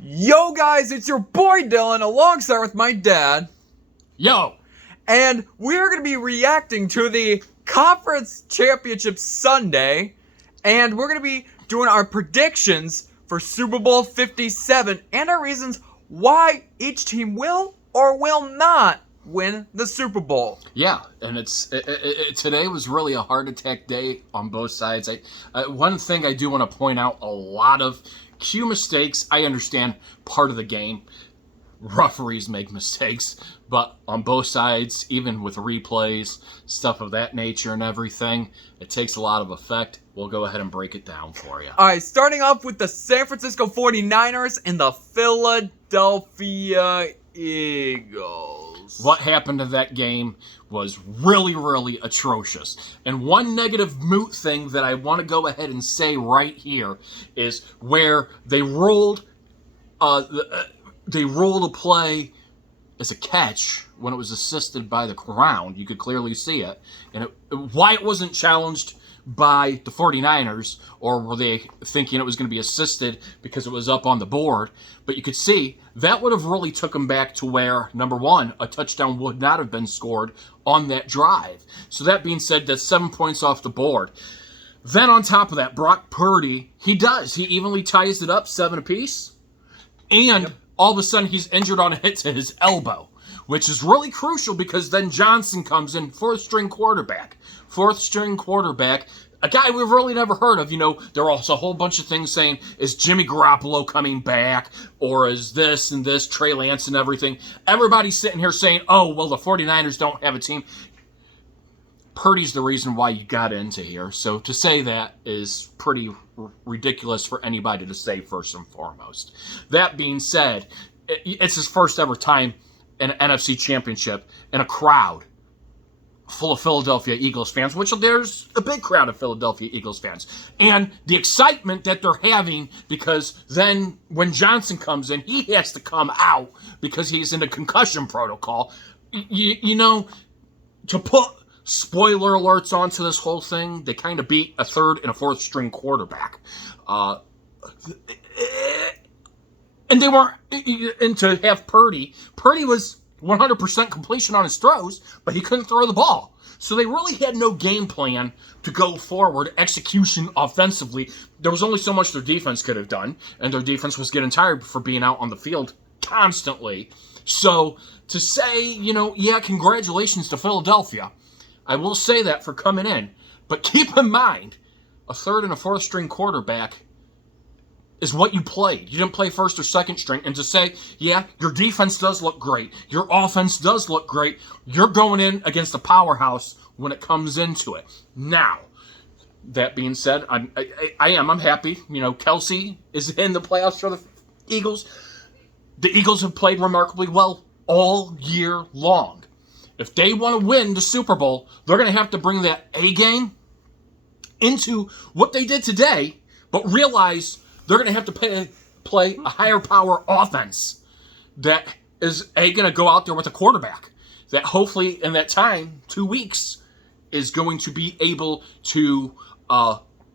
Yo guys, it's your boy Dylan alongside with my dad. Yo! And we're going to be reacting to the Conference Championship Sunday. And we're going to be doing our predictions for Super Bowl 57 and our reasons why each team will or will not win the Super Bowl. Yeah, and today was really a heart attack day on both sides. One thing I do want to point out, a lot of cue mistakes. I understand, part of the game. Referees make mistakes, but on both sides, even with replays, stuff of that nature and everything, it takes a lot of effect. We'll go ahead and break it down for you. All right, starting off with the San Francisco 49ers and the Philadelphia Eagles. What happened to that game was really, really atrocious. And one negative moot thing that I want to go ahead and say right here is where they rolled a play as a catch when it was assisted by the ground. You could clearly see it. And why it wasn't challenged by the 49ers, or were they thinking it was going to be assisted because it was up on the board? But you could see that would have really took them back to where, number one, a touchdown would not have been scored on that drive. So that being said, that's 7 points off the board. Then on top of that, Brock Purdy, he evenly ties it up 7 apiece. And all of a sudden he's injured on a hit to his elbow, which is really crucial because then Johnson comes in, fourth string quarterback, a guy we've really never heard of. You know, there are also a whole bunch of things saying, is Jimmy Garoppolo coming back, or is this and this, Trey Lance and everything. Everybody's sitting here saying, oh, well, the 49ers don't have a team. Purdy's the reason why you got into here. So to say that is pretty ridiculous for anybody to say, first and foremost. That being said, it's his first ever time in an NFC championship in a crowd full of Philadelphia Eagles fans, which there's a big crowd of Philadelphia Eagles fans. And the excitement that they're having, because then when Johnson comes in, he has to come out because he's in a concussion protocol. You know, to put spoiler alerts onto this whole thing, they kind of beat a third and a fourth string quarterback. And they weren't, and to have Purdy was 100% completion on his throws, but he couldn't throw the ball. So they really had no game plan to go forward, execution offensively. There was only so much their defense could have done, and their defense was getting tired for being out on the field constantly. So to say, you know, yeah, congratulations to Philadelphia. I will say that for coming in. But keep in mind, a third and a fourth string quarterback is what you played. You didn't play first or second string. And to say, yeah, your defense does look great, your offense does look great, you're going in against a powerhouse when it comes into it. Now, that being said, I'm happy. You know, Kelsey is in the playoffs for the Eagles. The Eagles have played remarkably well all year long. If they want to win the Super Bowl, they're going to have to bring that A game into what they did today, but realize they're going to have to play a higher power offense that is going to go out there with a quarterback that hopefully in that time, 2 weeks, is going to be able to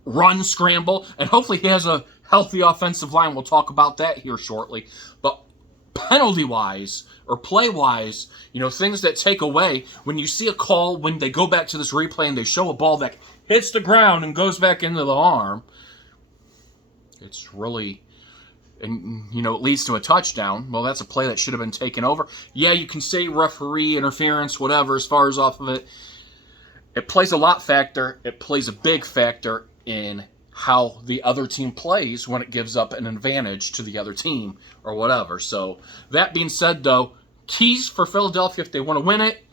run, scramble, and hopefully he has a healthy offensive line. We'll talk about that here shortly. But penalty-wise or play-wise, you know, things that take away, when you see a call, when they go back to this replay and they show a ball that hits the ground and goes back into the arm, it's really, and you know, it leads to a touchdown. Well, that's a play that should have been taken over. Yeah, you can say referee interference, whatever, as far as off of it. It plays a lot factor. It plays a big factor in how the other team plays when it gives up an advantage to the other team or whatever. So that being said, though, keys for Philadelphia if they want to win it,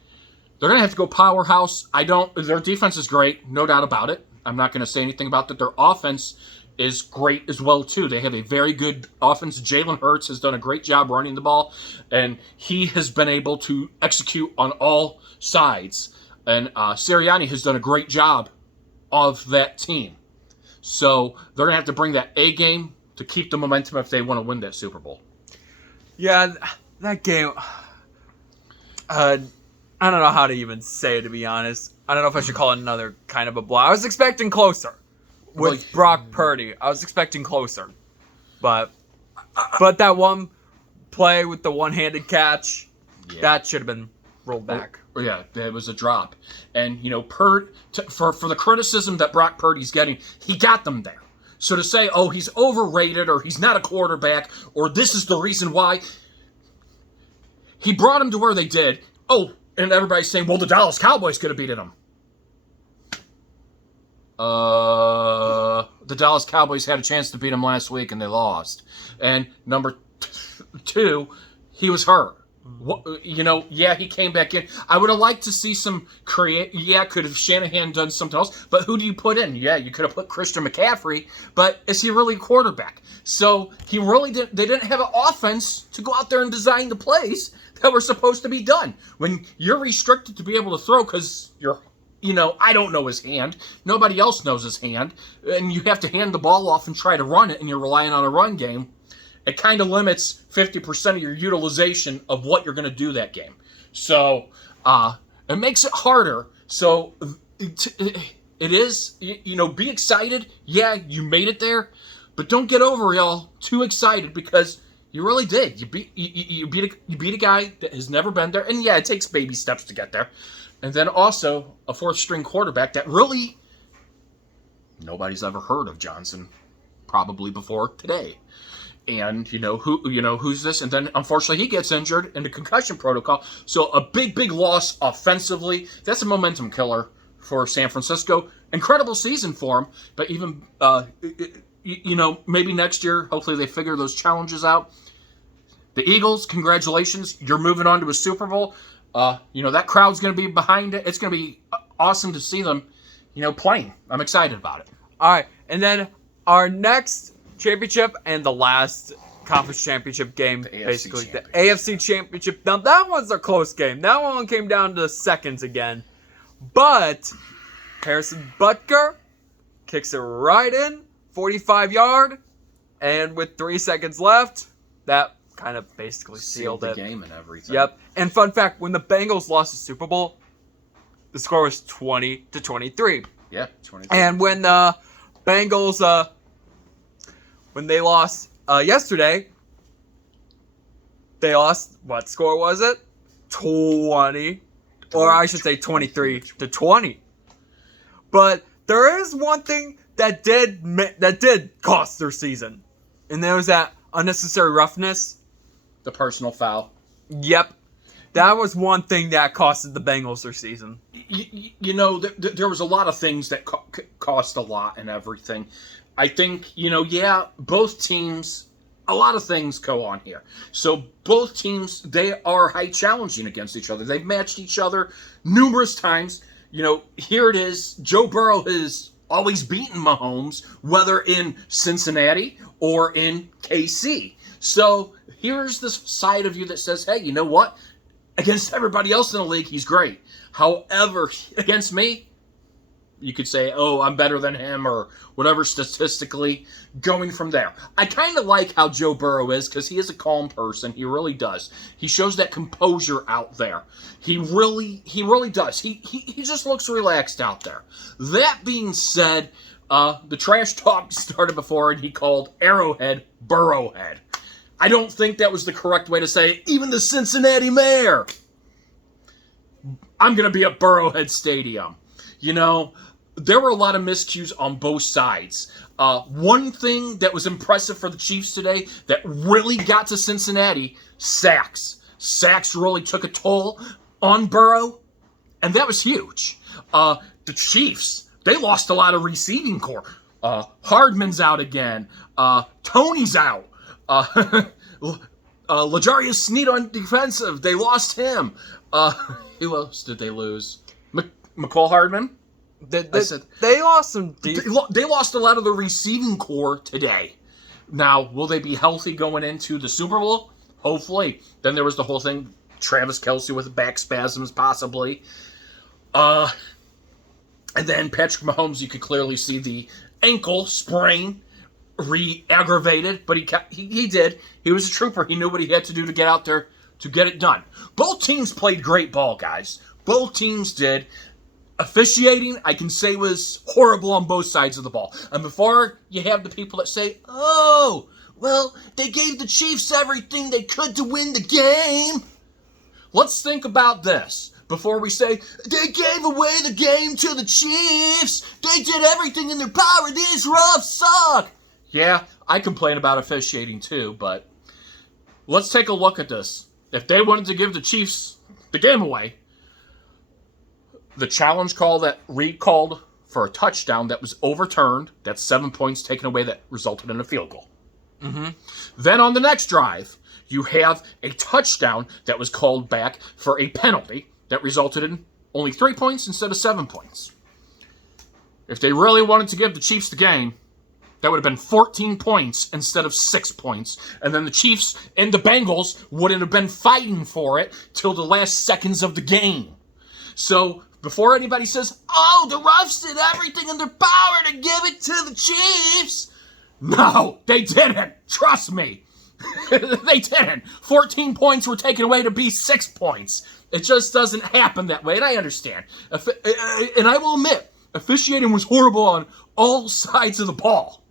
they're going to have to go powerhouse. Their defense is great, no doubt about it. I'm not going to say anything about that. Their offense is great as well, too. They have a very good offense. Jalen Hurts has done a great job running the ball, and he has been able to execute on all sides. And Sirianni has done a great job of that team. So they're going to have to bring that A game to keep the momentum if they want to win that Super Bowl. Yeah, that game, I don't know how to even say it, to be honest. I don't know if I should call it another kind of a blow. I was expecting closer with Brock Purdy. I was expecting closer. But But that one play with the one-handed catch, Yeah. that should have been rolled back. Yeah, it was a drop. And, for the criticism that Brock Purdy's getting, he got them there. So to say, oh, he's overrated or he's not a quarterback or this is the reason why, he brought him to where they did. Oh, and everybody's saying, well, the Dallas Cowboys could have beaten him. The Dallas Cowboys had a chance to beat him last week and they lost. And number two, he was hurt. Yeah, he came back in. I would have liked to see some could have Shanahan done something else? But who do you put in? Yeah, you could have put Christian McCaffrey, but is he really a quarterback? So they didn't have an offense to go out there and design the plays that were supposed to be done. When you're restricted to be able to throw because I don't know his hand. Nobody else knows his hand. And you have to hand the ball off and try to run it, and you're relying on a run game. It kind of limits 50% of your utilization of what you're going to do that game. So it makes it harder. So it is, be excited. Yeah, you made it there. But don't get over y'all too excited because you really did. You beat a guy that has never been there. And yeah, it takes baby steps to get there. And then also a fourth-string quarterback that really nobody's ever heard of Johnson probably before today. And who's this? And then unfortunately he gets injured in the concussion protocol. So a big loss offensively. That's a momentum killer for San Francisco. Incredible season for him. But even maybe next year, hopefully they figure those challenges out. The Eagles, congratulations, you're moving on to a Super Bowl. That crowd's going to be behind it. It's going to be awesome to see them, playing. I'm excited about it. All right, and then our next championship and the last conference championship game, the AFC Championship. Now, that one's a close game. That one came down to seconds again. But Harrison Butker kicks it right in, 45-yard, and with 3 seconds left, that kind of basically sealed the it. Game and everything. Yep. And fun fact, when the Bengals lost the Super Bowl, the score was 20-23. Yeah, 23. And when the Bengals, when they lost yesterday, they lost, what score was it? 20, or I should say 23-20. But there is one thing that did cost their season, and there was that unnecessary roughness. The personal foul. Yep. That was one thing that costed the Bengals their season. There was a lot of things that cost a lot and everything. I think, both teams, a lot of things go on here. So both teams, they are high challenging against each other. They've matched each other numerous times. Here it is. Joe Burrow has always beaten Mahomes, whether in Cincinnati or in KC. So here's this side of you that says, hey, you know what? Against everybody else in the league, he's great. However, against me, you could say, oh, I'm better than him or whatever statistically, going from there. I kind of like how Joe Burrow is because he is a calm person. He really does. He shows that composure out there. He really does. He just looks relaxed out there. That being said, the trash talk started before and he called Arrowhead Burrowhead. I don't think that was the correct way to say it. Even the Cincinnati mayor. I'm going to be at Burrowhead Stadium. There were a lot of miscues on both sides. One thing that was impressive for the Chiefs today that really got to Cincinnati, sacks. Sacks really took a toll on Burrow, and that was huge. The Chiefs, they lost a lot of receiving core. Hardman's out again. Tony's out. L'Jarius Sneed on defensive. They lost him. Who else did they lose? McCall Hardman? They lost some deep. They lost a lot of the receiving core today. Now, will they be healthy going into the Super Bowl? Hopefully. Then there was the whole thing, Travis Kelce with back spasms possibly. And then Patrick Mahomes, you could clearly see the ankle sprain re-aggravated, but he did. He was a trooper. He knew what he had to do to get out there to get it done. Both teams played great ball, guys. Both teams did. Officiating, I can say, was horrible on both sides of the ball. And before you have the people that say, oh, well, they gave the Chiefs everything they could to win the game. Let's think about this before we say, they gave away the game to the Chiefs. They did everything in their power. These refs suck. Yeah, I complain about officiating too, but let's take a look at this. If they wanted to give the Chiefs the game away, the challenge call that Reed called for a touchdown that was overturned, that's 7 points taken away that resulted in a field goal. Mm-hmm. Then on the next drive, you have a touchdown that was called back for a penalty that resulted in only 3 points instead of 7 points. If they really wanted to give the Chiefs the game, that would have been 14 points instead of 6 points. And then the Chiefs and the Bengals wouldn't have been fighting for it till the last seconds of the game. So before anybody says, oh, the refs did everything in their power to give it to the Chiefs. No, they didn't. Trust me. They didn't. 14 points were taken away to be 6 points. It just doesn't happen that way, and I understand. And I will admit, officiating was horrible on all sides of the ball,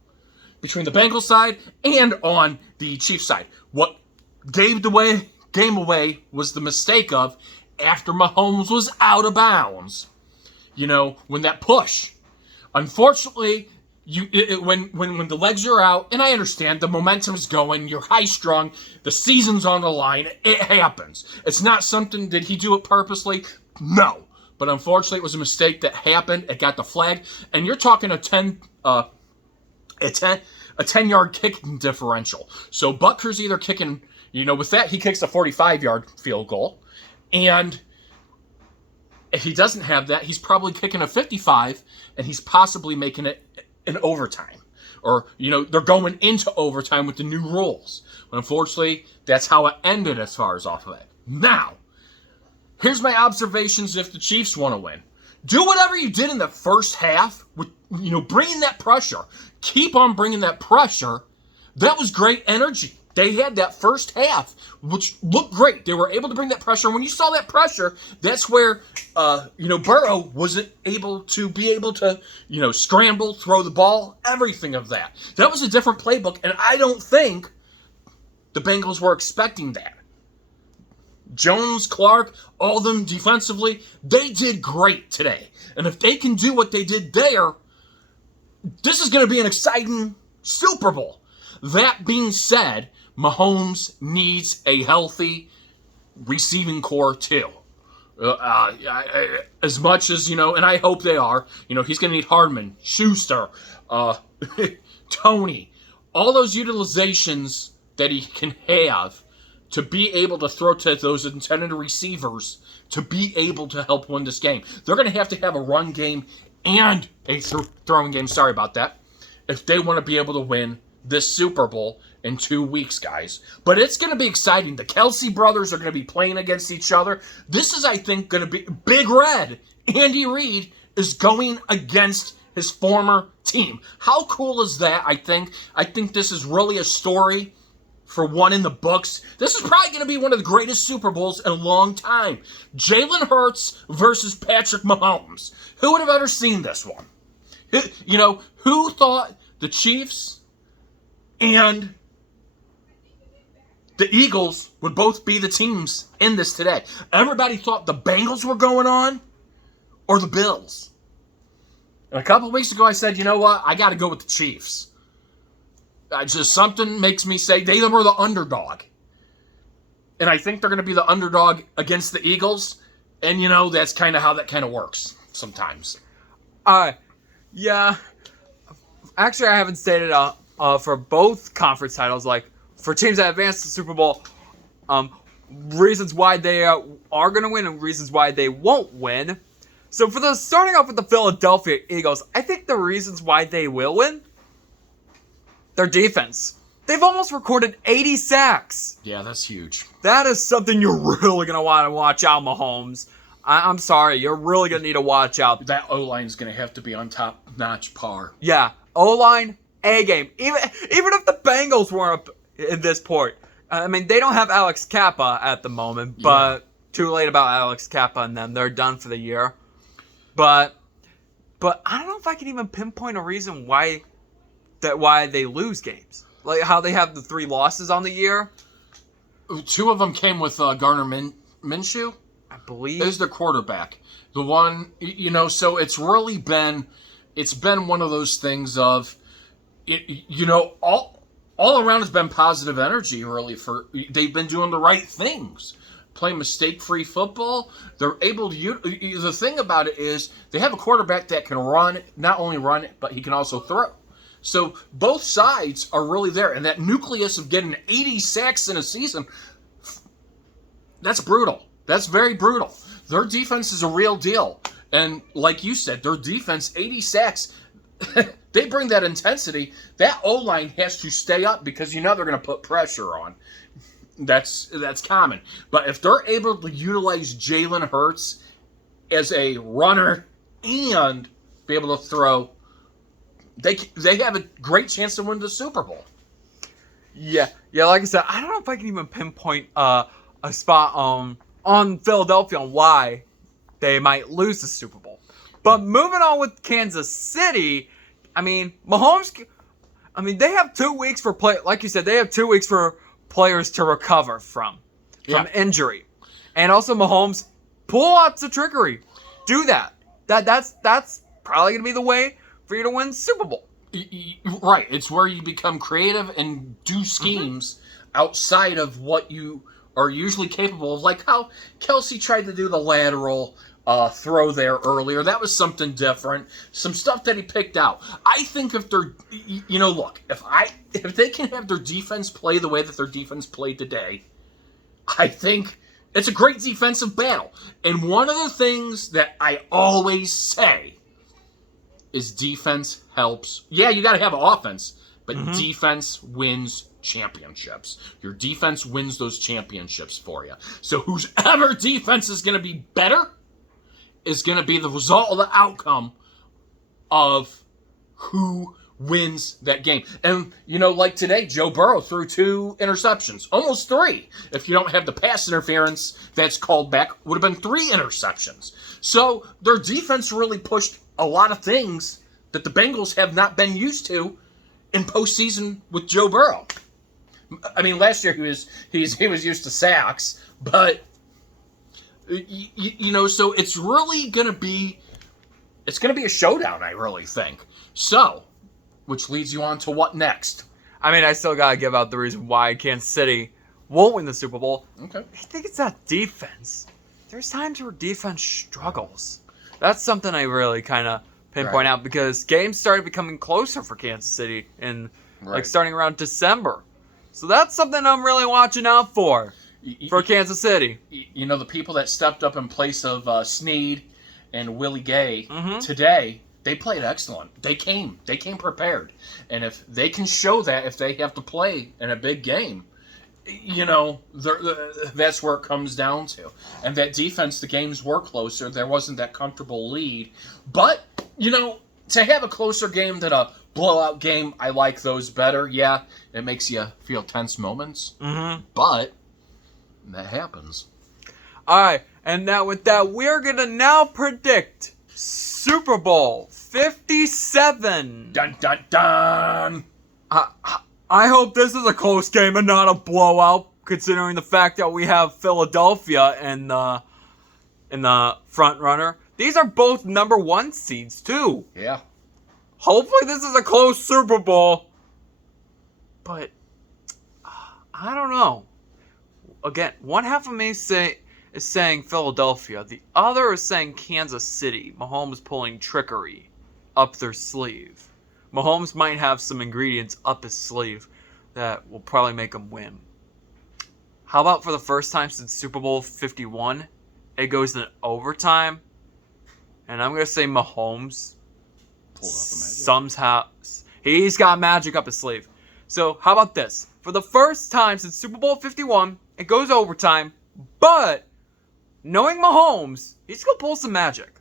between the Bengals side and on the Chiefs side. What gave the game away was the mistake of after Mahomes was out of bounds. You know, when that push. Unfortunately, when the legs are out, and I understand the momentum's going, you're high strung, the season's on the line, it happens. It's not something, did he do it purposely? No. But unfortunately, it was a mistake that happened. It got the flag, and you're talking a 10-yard kicking differential. So Butker's either kicking, with that he kicks a 45-yard field goal, and if he doesn't have that, he's probably kicking a 55, and he's possibly making it in overtime. Or, they're going into overtime with the new rules. But unfortunately, that's how it ended as far as off of it. Now, here's my observations if the Chiefs want to win. Do whatever you did in the first half with, bringing that pressure. Keep on bringing that pressure. That was great energy. They had that first half, which looked great. They were able to bring that pressure. When you saw that pressure, that's where, Burrow wasn't able to, scramble, throw the ball, everything of that. That was a different playbook, and I don't think the Bengals were expecting that. Jones, Clark, all of them defensively, they did great today. And if they can do what they did there, this is going to be an exciting Super Bowl. That being said, Mahomes needs a healthy receiving core too. As much as, and I hope they are, he's going to need Hardman, Schuster, Tony, all those utilizations that he can have to be able to throw to those intended receivers to be able to help win this game. They're going to have a run game and a throwing game. Sorry about that. If they want to be able to win this Super Bowl in 2 weeks, guys. But it's going to be exciting. The Kelsey brothers are going to be playing against each other. This is, I think, going to be Big Red. Andy Reid is going against his former team. How cool is that, I think? I think this is really a story for one in the books. This is probably going to be one of the greatest Super Bowls in a long time. Jalen Hurts versus Patrick Mahomes. Who would have ever seen this one? Who thought the Chiefs and the Eagles would both be the teams in this today? Everybody thought the Bengals were going on or the Bills. And a couple of weeks ago I said, you know what? I got to go with the Chiefs. Something makes me say they were the underdog. And I think they're going to be the underdog against the Eagles. And, that's kind of how that kind of works sometimes. Yeah. Actually, I haven't stated for both conference titles, like for teams that advance to the Super Bowl, reasons why they are going to win and reasons why they won't win. So starting off with the Philadelphia Eagles, I think the reasons why they will win, their defense. They've almost recorded 80 sacks. Yeah, that's huge. That is something you're really going to want to watch out, Mahomes. I'm sorry, you're really going to need to watch out. That O-line is going to have to be on top-notch par. Yeah, O-line, A-game. Even if the Bengals weren't up in this port. I mean, they don't have Alex Kappa at the moment, but too late about Alex Kappa and them. They're done for the year. But I don't know if I can even pinpoint a reason why they lose games. Like how they have the 3 losses on the year. 2 of them came with Gardner Minshew. I believe Is the quarterback. The one, so it's really been, one of those things of, all around has been positive energy, really, they've been doing the right things. Playing mistake-free football. They're able to, the thing about it is, they have a quarterback that can run, not only run, but he can also throw. So both sides are really there. And that nucleus of getting 80 sacks in a season, that's brutal. That's very brutal. Their defense is a real deal. And like you said, their defense, 80 sacks, they bring that intensity. That O-line has to stay up because they're going to put pressure on. That's common. But if they're able to utilize Jalen Hurts as a runner and be able to throw, they have a great chance to win the Super Bowl. Yeah. Like I said, I don't know if I can even pinpoint a spot on Philadelphia on why they might lose the Super Bowl. But moving on with Kansas City, I mean, Mahomes. I mean, they have 2 weeks for play. Like you said, they have 2 weeks for players to recover from injury, and also Mahomes pull out the trickery. Do that. That's probably gonna be the way for you to win Super Bowl. Right. It's where you become creative and do schemes outside of what you are usually capable of. Like how Kelsey tried to do the lateral throw there earlier. That was something different. Some stuff that he picked out. I think if they're, look, if they can have their defense play the way that their defense played today, I think it's a great defensive battle. And one of the things that I always say is defense helps. Yeah, you got to have an offense, but defense wins championships. Your defense wins those championships for you. So whoever defense is going to be better is going to be the result of the outcome of who wins that game. And, like today, Joe Burrow threw 2 interceptions. Almost 3. If you don't have the pass interference that's called back, would have been 3 interceptions. So their defense really pushed a lot of things that the Bengals have not been used to in postseason with Joe Burrow. I mean, last year he was used to sacks, but so it's really gonna be a showdown, I really think. So, which leads you on to what next? I mean, I still gotta give out the reason why Kansas City won't win the Super Bowl. Okay. I think it's that defense. There's times where defense struggles. That's something I really kind of pinpoint out because games started becoming closer for Kansas City in starting around December. So that's something I'm really watching out for Kansas City. The people that stepped up in place of Snead and Willie Gay today, they played excellent. They came prepared. And if they can show that, if they have to play in a big game, that's where it comes down to. And that defense, the games were closer. There wasn't that comfortable lead. But, to have a closer game than a blowout game, I like those better. Yeah, it makes you feel tense moments. But that happens. All right, and now with that, we're going to now predict Super Bowl 57. Dun, dun, dun. I hope this is a close game and not a blowout, considering the fact that we have Philadelphia in the front runner. These are both number 1 seeds, too. Yeah. Hopefully this is a close Super Bowl. But, I don't know. Again, one half of me is saying Philadelphia. The other is saying Kansas City. Mahomes pulling trickery up their sleeve. Mahomes might have some ingredients up his sleeve that will probably make him win. How about for the first time since Super Bowl 51, it goes in overtime? And I'm going to say Mahomes. Somehow, he's got magic up his sleeve. So, how about this? For the first time since Super Bowl 51, it goes overtime, but knowing Mahomes, he's going to pull some magic.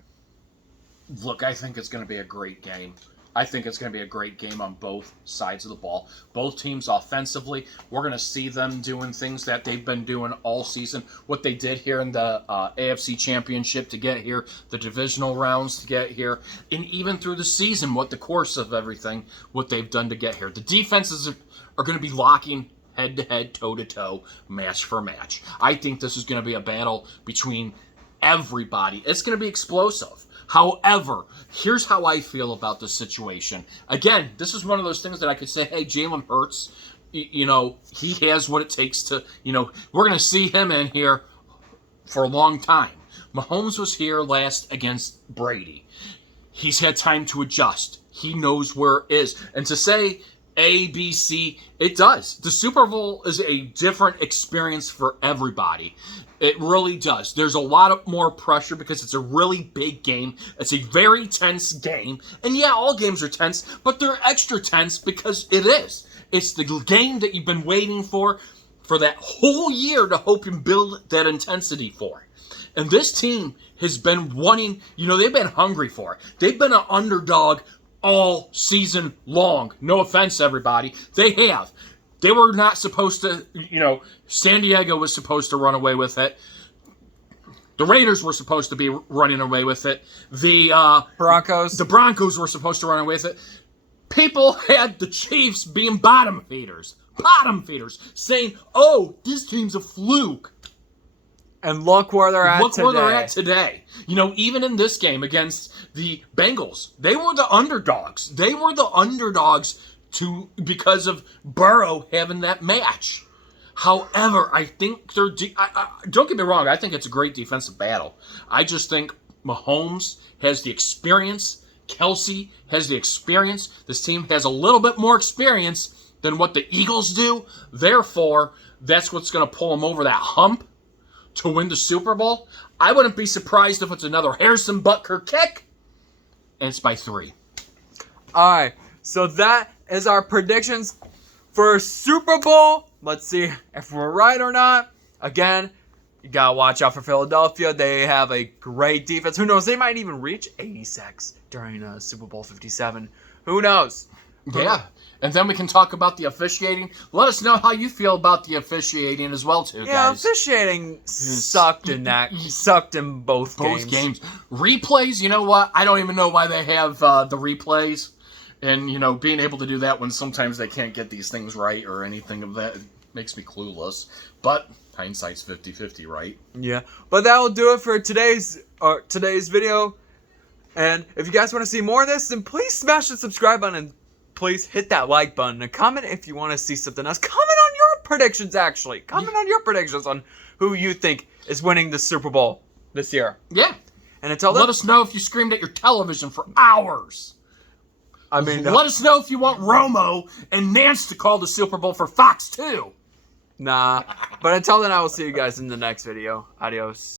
Look, I think it's going to be a great game. I think it's going to be a great game on both sides of the ball. Both teams offensively, we're going to see them doing things that they've been doing all season. What they did here in the AFC Championship to get here, the divisional rounds to get here, and even through the season, what the course of everything, what they've done to get here. The defenses are going to be locking head-to-head, toe-to-toe, match for match. I think this is going to be a battle between everybody. It's going to be explosive. However, here's how I feel about this situation. Again, this is one of those things that I could say, hey, Jalen Hurts, he has what it takes to, we're going to see him in here for a long time. Mahomes was here last against Brady. He's had time to adjust. He knows where it is. And to say A, B, C, it does. The Super Bowl is a different experience for everybody. It really does. There's a lot of more pressure because it's a really big game. It's a very tense game. And yeah, all games are tense, but they're extra tense because it is. It's the game that you've been waiting for that whole year to hope and build that intensity for. And this team has been wanting, they've been hungry for it. They've been an underdog all season long. No offense, everybody. They have. They were not supposed to, San Diego was supposed to run away with it. The Raiders were supposed to be running away with it. The Broncos were supposed to run away with it. People had the Chiefs being bottom feeders, saying, oh, this team's a fluke. And look where they're at today. Look where they're at today. Even in this game against the Bengals, they were the underdogs. They were the underdogs because of Burrow having that match. However, I think don't get me wrong, I think it's a great defensive battle. I just think Mahomes has the experience. Kelsey has the experience. This team has a little bit more experience than what the Eagles do. Therefore, that's what's going to pull them over that hump to win the Super Bowl. I wouldn't be surprised if it's another Harrison Butker kick, and it's by 3. All right, so that is our predictions for Super Bowl. Let's see if we're right or not. Again, you got to watch out for Philadelphia. They have a great defense. Who knows? They might even reach 80 sacks during Super Bowl 57. Who knows? Yeah. And then we can talk about the officiating. Let us know how you feel about the officiating as well, too, guys. Yeah, officiating sucked in both games. Replays, you know what? I don't even know why they have the replays. And, being able to do that when sometimes they can't get these things right or anything of that makes me clueless. But hindsight's 50-50, right? Yeah. But that will do it for today's video. And if you guys want to see more of this, then please smash the subscribe button and please hit that like button and comment if you want to see something else. Comment on your predictions, actually. Comment on your predictions on who you think is winning the Super Bowl this year. Yeah. And until then, let us know if you screamed at your television for hours. Let us know if you want Romo and Nance to call the Super Bowl for Fox 2. Nah. But until then, I will see you guys in the next video. Adios.